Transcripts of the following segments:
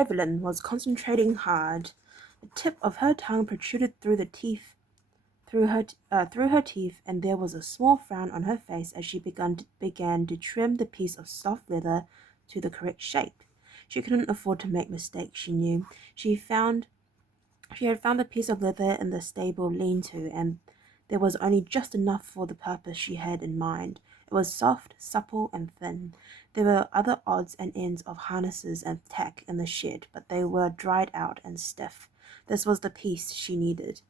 Evelyn was concentrating hard. The tip of her tongue protruded through her teeth, and there was a small frown on her face as she began to trim the piece of soft leather to the correct shape. She couldn't afford to make mistakes, she knew. She had found the piece of leather in the stable lean-to, and there was only just enough for the purpose she had in mind. It was soft, supple, and thin. There were other odds and ends of harnesses and tack in the shed, but they were dried out and stiff. This was the piece she needed.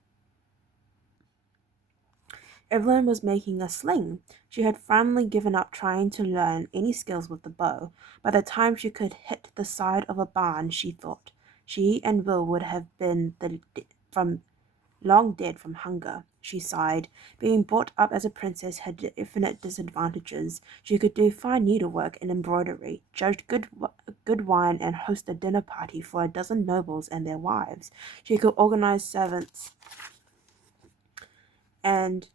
Evelyn was making a sling. She had finally given up trying to learn any skills with the bow. By the time she could hit the side of a barn, she thought, she and Will would have been from long dead from hunger. She sighed. Being brought up as a princess had definite disadvantages. She could do fine needlework and embroidery, judge good wine, and host a dinner party for a dozen nobles and their wives. She could organize servants and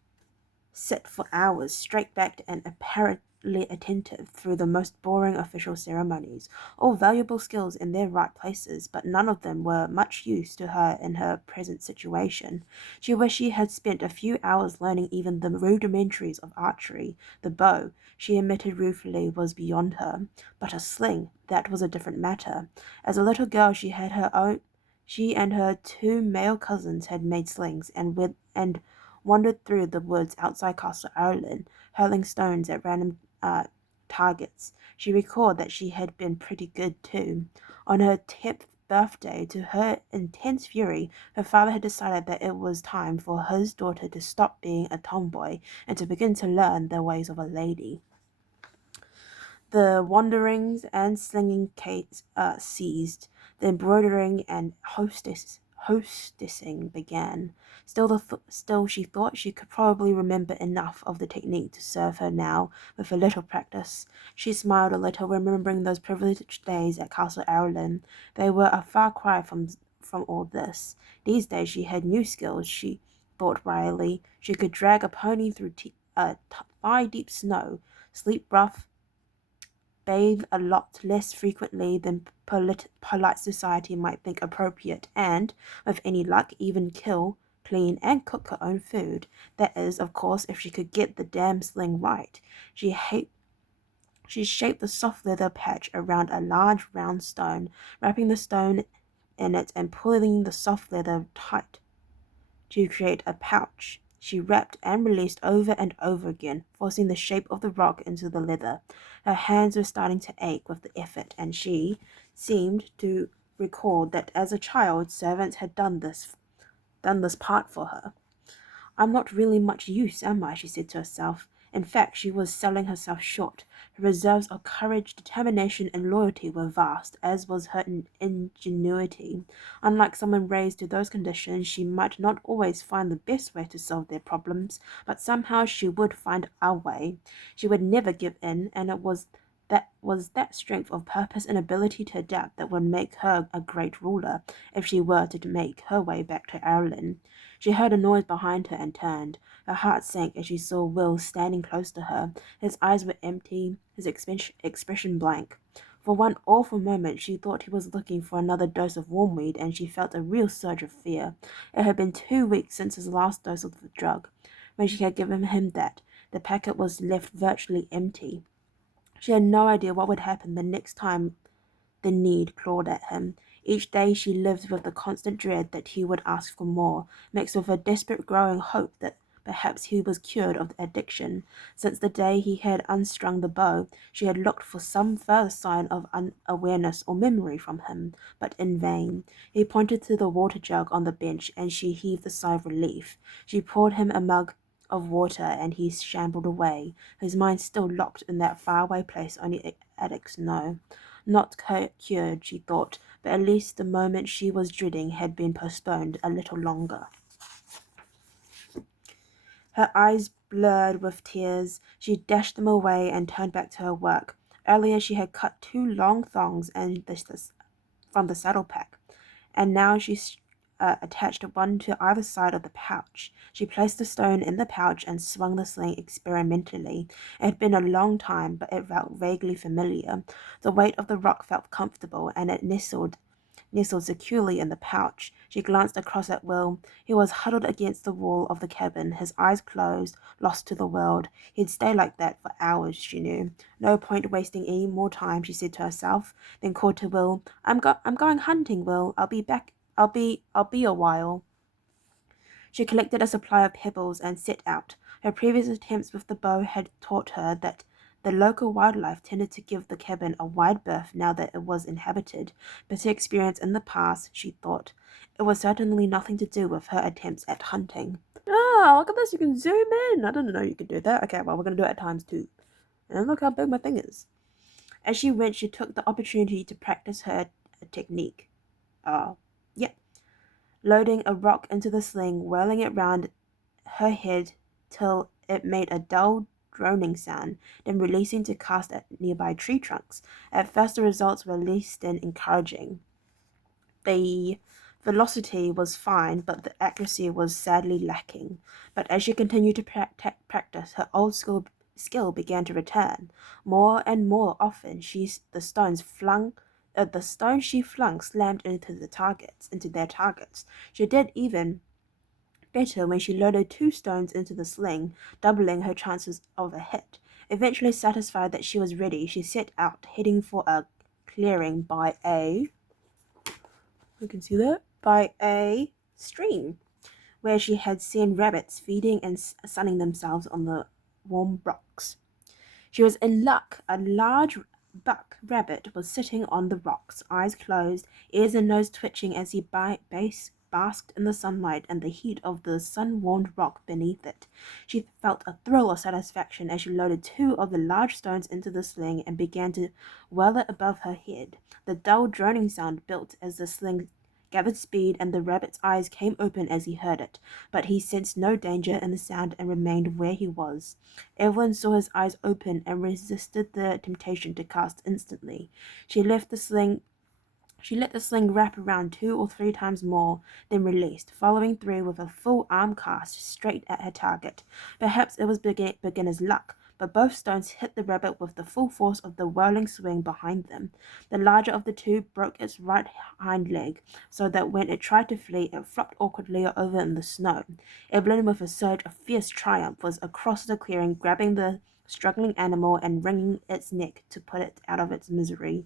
sit for hours, straight-backed and apparently attentive through the most boring official ceremonies, all valuable skills in their right places, but none of them were much use to her in her present situation. She wished she had spent a few hours learning even the rudimentaries of archery. The bow, she admitted ruefully, was beyond her, but a sling, that was a different matter. As a little girl, she and her two male cousins had made slings and wandered through the woods outside Castle Ireland, hurling stones at random targets. She recalled that she had been pretty good too. On her 10th birthday, to her intense fury, her father had decided that it was time for his daughter to stop being a tomboy and to begin to learn the ways of a lady. The wanderings and slinging Kate ceased. The embroidering and hostessing began. Still, she thought she could probably remember enough of the technique to serve her now, with a little practice. She smiled a little, remembering those privileged days at Castle Ireland. They were a far cry from all this. These days she had new skills, she thought wryly. She could drag a pony through thigh-deep snow, sleep rough, bathe a lot less frequently than polite society might think appropriate, and, with any luck, even kill, clean, and cook her own food. That is, of course, if she could get the damn sling right. She shaped the soft leather patch around a large round stone, wrapping the stone in it and pulling the soft leather tight to create a pouch. She wrapped and released over and over again, forcing the shape of the rock into the leather. Her hands were starting to ache with the effort, and she seemed to recall that as a child servants had done this part for her. I'm not really much use, am I? She said to herself. In fact, she was selling herself short. Her reserves of courage, determination, and loyalty were vast, as was her ingenuity. Unlike someone raised to those conditions, she might not always find the best way to solve their problems, but somehow she would find a way. She would never give in, and it was that strength of purpose and ability to adapt that would make her a great ruler, if she were to make her way back to Ireland. She heard a noise behind her and turned. Her heart sank as she saw Will standing close to her. His eyes were empty, his expression blank. For one awful moment she thought he was looking for another dose of wormweed, and she felt a real surge of fear. It had been 2 weeks since his last dose of the drug. When she had given him that, the packet was left virtually empty. She had no idea what would happen the next time the need clawed at him. Each day she lived with the constant dread that he would ask for more, mixed with a desperate growing hope that perhaps he was cured of addiction. Since the day he had unstrung the bow, she had looked for some further sign of unawareness or memory from him, but in vain. He pointed to the water jug on the bench, and she heaved a sigh of relief. She poured him a mug of water, and he shambled away, his mind still locked in that faraway place only addicts know. Not cured, she thought, but at least the moment she was dreading had been postponed a little longer. Her eyes blurred with tears. She dashed them away and turned back to her work. Earlier she had cut 2 long thongs from the saddle pack, and now she attached one to either side of the pouch. She placed the stone in the pouch and swung the sling experimentally. It had been a long time, but it felt vaguely familiar. The weight of the rock felt comfortable, and it nestled nestled securely in the pouch. She glanced across at Will. He was huddled against the wall of the cabin, his eyes closed, lost to the world. He'd stay like that for hours, she knew. No point wasting any more time, she said to herself, then called to Will. I'm going hunting, Will. I'll be back. I'll be a while. She collected a supply of pebbles and set out. Her previous attempts with the bow had taught her that the local wildlife tended to give the cabin a wide berth now that it was inhabited, but her experience in the past, she thought, it was certainly nothing to do with her attempts at hunting. Ah, look at this, you can zoom in. I didn't know you could do that. Okay, well, we're going to do it at times two. And look how big my thing is. As she went, she took the opportunity to practice her technique. Yep, loading a rock into the sling, whirling it round her head till it made a dull droning sound, then releasing to cast at nearby tree trunks. At first the results were less than encouraging. The velocity was fine, but the accuracy was sadly lacking. But as she continued to practice, her old skill began to return. More and more often, the stones she flung slammed into their targets. She did even better when she loaded 2 stones into the sling, doubling her chances of a hit. Eventually satisfied that she was ready, she set out, heading for a clearing by a you can see that by a stream, where she had seen rabbits feeding and sunning themselves on the warm rocks. She was in luck. A large buck rabbit was sitting on the rocks, eyes closed, ears and nose twitching as he basked in the sunlight and the heat of the sun-warmed rock beneath it. She felt a thrill of satisfaction as she loaded 2 of the large stones into the sling and began to whirl it above her head. The dull droning sound built as the sling gathered speed, and the rabbit's eyes came open as he heard it, but he sensed no danger in the sound and remained where he was. Evelyn saw his eyes open and resisted the temptation to cast instantly. She let the sling wrap around 2 or 3 times more, then released, following through with a full arm cast straight at her target. Perhaps it was beginner's luck, but both stones hit the rabbit with the full force of the whirling swing behind them. The larger of the 2 broke its right hind leg, so that when it tried to flee, it flopped awkwardly over in the snow. Evelyn, with a surge of fierce triumph, was across the clearing, grabbing the struggling animal and wringing its neck to put it out of its misery.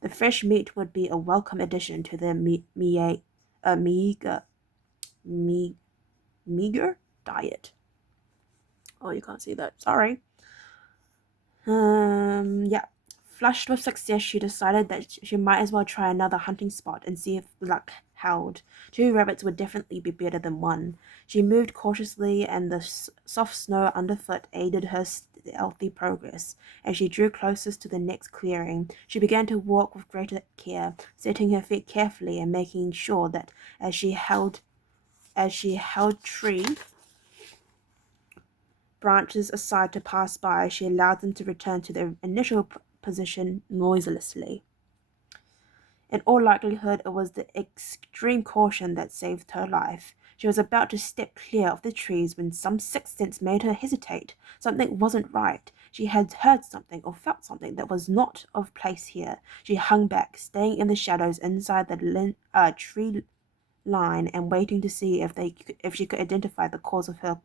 The fresh meat would be a welcome addition to their meager diet. Oh, you can't see that. Sorry. Yeah. Flushed with success, she decided that she might as well try another hunting spot and see if luck held. 2 rabbits would definitely be better than 1. She moved cautiously, and the soft snow underfoot aided her stealthy progress. As she drew closest to the next clearing, she began to walk with greater care, setting her feet carefully and making sure that as she held tree branches aside to pass by, she allowed them to return to their initial position noiselessly. In all likelihood, it was the extreme caution that saved her life. She was about to step clear of the trees when some sixth sense made her hesitate. Something wasn't right. She had heard something or felt something that was not of place here. She hung back, staying in the shadows inside the tree line and waiting to see if she could identify the cause of her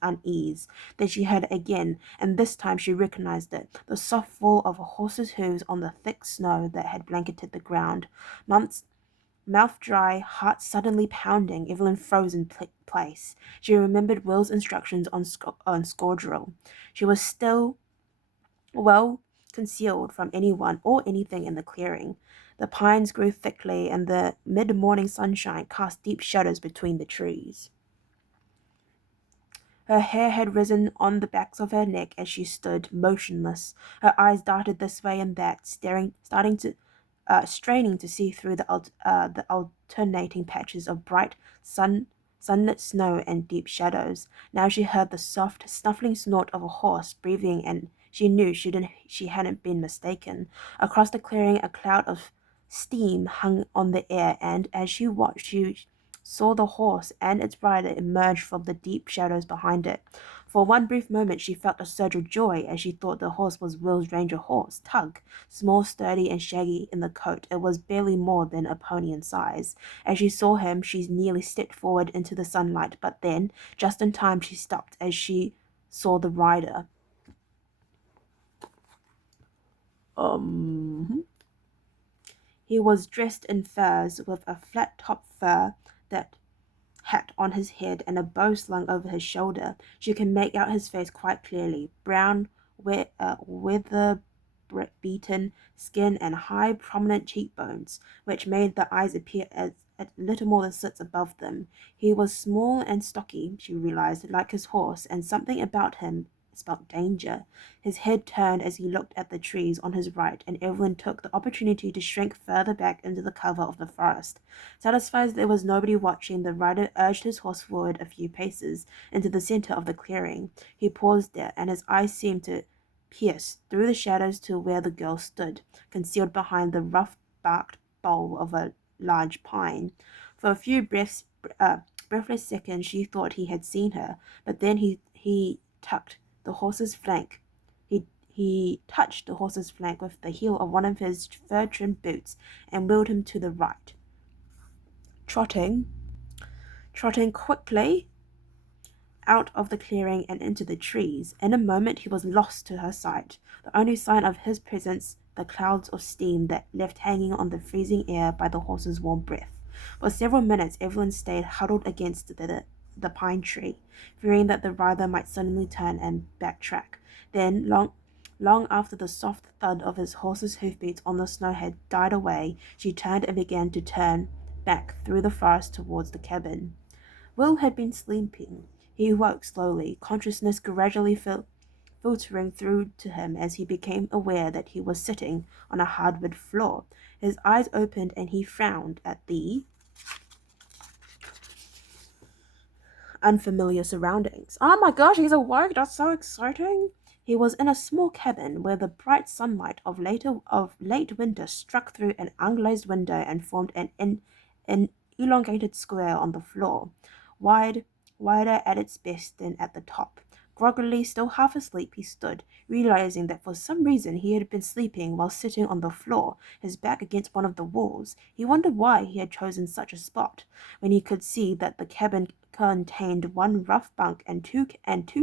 unease. Then she heard it again, and this time she recognized it, the soft fall of a horse's hooves on the thick snow that had blanketed the ground. Mouth dry, heart suddenly pounding, Evelyn froze in place. She remembered Will's instructions on score drill. She was still well concealed from anyone or anything in the clearing. The pines grew thickly, and the mid-morning sunshine cast deep shadows between the trees. Her hair had risen on the backs of her neck as she stood motionless. Her eyes darted this way and that, straining to see through the alternating patches of bright sunlit snow and deep shadows. Now she heard the soft, snuffling snort of a horse breathing, and she knew she hadn't been mistaken. Across the clearing, a cloud of steam hung on the air, and as she watched, she saw the horse and its rider emerge from the deep shadows behind it. For one brief moment she felt a surge of joy as she thought the horse was Will's ranger horse, Tug. Small, sturdy, and shaggy in the coat, it was barely more than a pony in size. As she saw him, she nearly stepped forward into the sunlight, but then, just in time, she stopped as she saw the rider. He was dressed in furs with a flat-top fur that hat on his head and a bow slung over his shoulder. She could make out his face quite clearly, brown, weather-beaten skin and high, prominent cheekbones, which made the eyes appear as little more than slits above them. He was small and stocky, she realized, like his horse, and something about him spelt danger. His head turned as he looked at the trees on his right, and Evelyn took the opportunity to shrink further back into the cover of the forest. Satisfied there was nobody watching, the rider urged his horse forward a few paces into the center of the clearing. He paused there, and his eyes seemed to pierce through the shadows to where the girl stood, concealed behind the rough-barked bole of a large pine. For a few breathless seconds she thought he had seen her, but then he tucked the horse's flank. He touched the horse's flank with the heel of one of his fur-trimmed boots and wheeled him to the right. Trotting quickly out of the clearing and into the trees. In a moment he was lost to her sight, the only sign of his presence the clouds of steam that left hanging on the freezing air by the horse's warm breath. For several minutes Evelyn stayed huddled against the pine tree, fearing that the rider might suddenly turn and backtrack. Then, long after the soft thud of his horse's hoofbeats on the snow had died away, she turned and began to turn back through the forest towards the cabin. Will had been sleeping. He woke slowly, consciousness gradually filtering through to him as he became aware that he was sitting on a hardwood floor. His eyes opened and he frowned at the unfamiliar surroundings. Oh my gosh, he's awake! That's so exciting! He was in a small cabin where the bright sunlight of late winter struck through an unglazed window and formed an elongated square on the floor, wider at its best than at the top. Groggily, still half asleep, he stood, realizing that for some reason he had been sleeping while sitting on the floor, his back against one of the walls. He wondered why he had chosen such a spot, when he could see that the cabin contained one rough bunk and two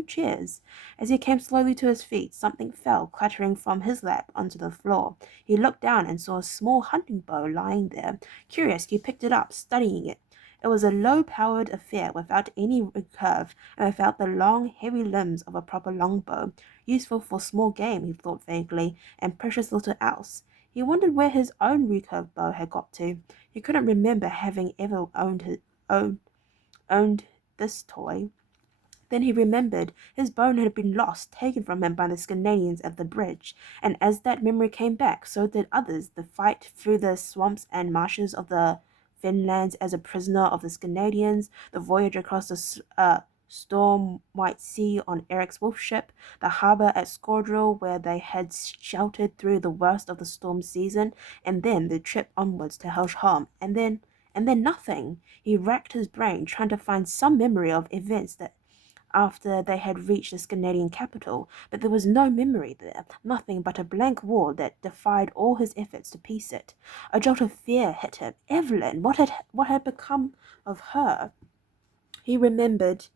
chairs. As he came slowly to his feet, something fell, clattering from his lap onto the floor. He looked down and saw a small hunting bow lying there. Curious, he picked it up, studying it. It was a low-powered affair without any recurve and without the long, heavy limbs of a proper longbow. Useful for small game, he thought vaguely, and precious little else. He wondered where his own recurve bow had got to. He couldn't remember having ever owned this toy. Then he remembered his bone had been lost, taken from him by the Scandinavians at the bridge, and as that memory came back, so did others. The fight through the swamps and marshes of the Finlands as a prisoner of the Scandinavians, the voyage across the storm white sea on Eric's wolf ship, the harbour at Skordril where they had sheltered through the worst of the storm season, and then the trip onwards to Helsholm, and then nothing. He racked his brain, trying to find some memory of events that after they had reached the Scandinavian capital, but there was no memory there, nothing but a blank wall that defied all his efforts to piece it. A jolt of fear hit him. Evelyn! What had become of her? He remembered,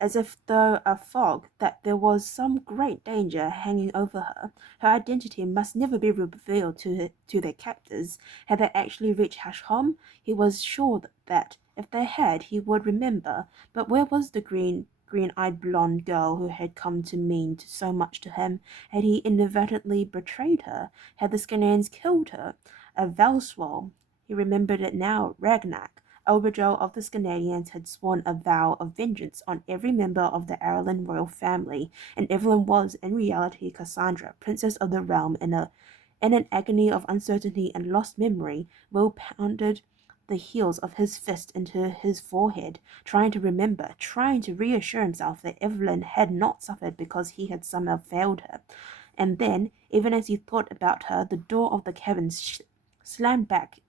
as if through a fog, that there was some great danger hanging over her. Her identity must never be revealed to their captors. Had they actually reached Hashholm? He was sure that if they had, he would remember. But where was the green-eyed blonde girl who had come to mean so much to him? Had he inadvertently betrayed her? Had the Scandinavians killed her? A Valswall. He remembered it now. Ragnak, Elberjo of the Scandinavians, had sworn a vow of vengeance on every member of the Ireland royal family, and Evelyn was, in reality, Cassandra, princess of the realm. In an agony of uncertainty and lost memory, Will pounded the heels of his fist into his forehead, trying to remember, trying to reassure himself that Evelyn had not suffered because he had somehow failed her. And then, even as he thought about her, the door of the cabin slammed back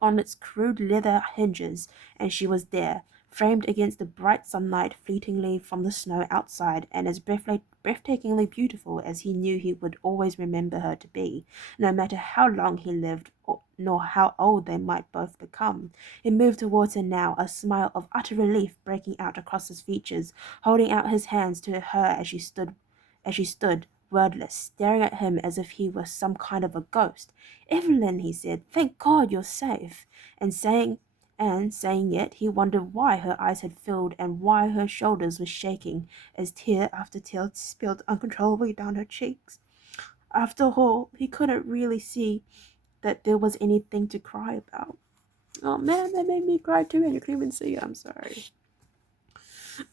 on its crude leather hinges, and she was there, framed against the bright sunlight fleetingly from the snow outside, and as breathtakingly beautiful as he knew he would always remember her to be, no matter how long he lived nor how old they might both become. He moved towards her now, a smile of utter relief breaking out across his features, holding out his hands to her as she stood, wordless, staring at him as if he were some kind of a ghost. "Evelyn," he said, "thank God you're safe." And saying it, he wondered why her eyes had filled and why her shoulders were shaking as tear after tear spilled uncontrollably down her cheeks. After all, he couldn't really see that there was anything to cry about. Oh man, that made me cry too, and you couldn't even see it. I'm sorry.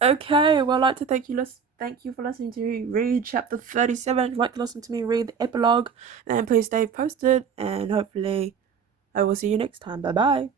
Okay, well, I'd like to thank you for listening to me read chapter 37. If you'd like to listen to me read the epilogue, then please stay posted, and hopefully I will see you next time. Bye bye.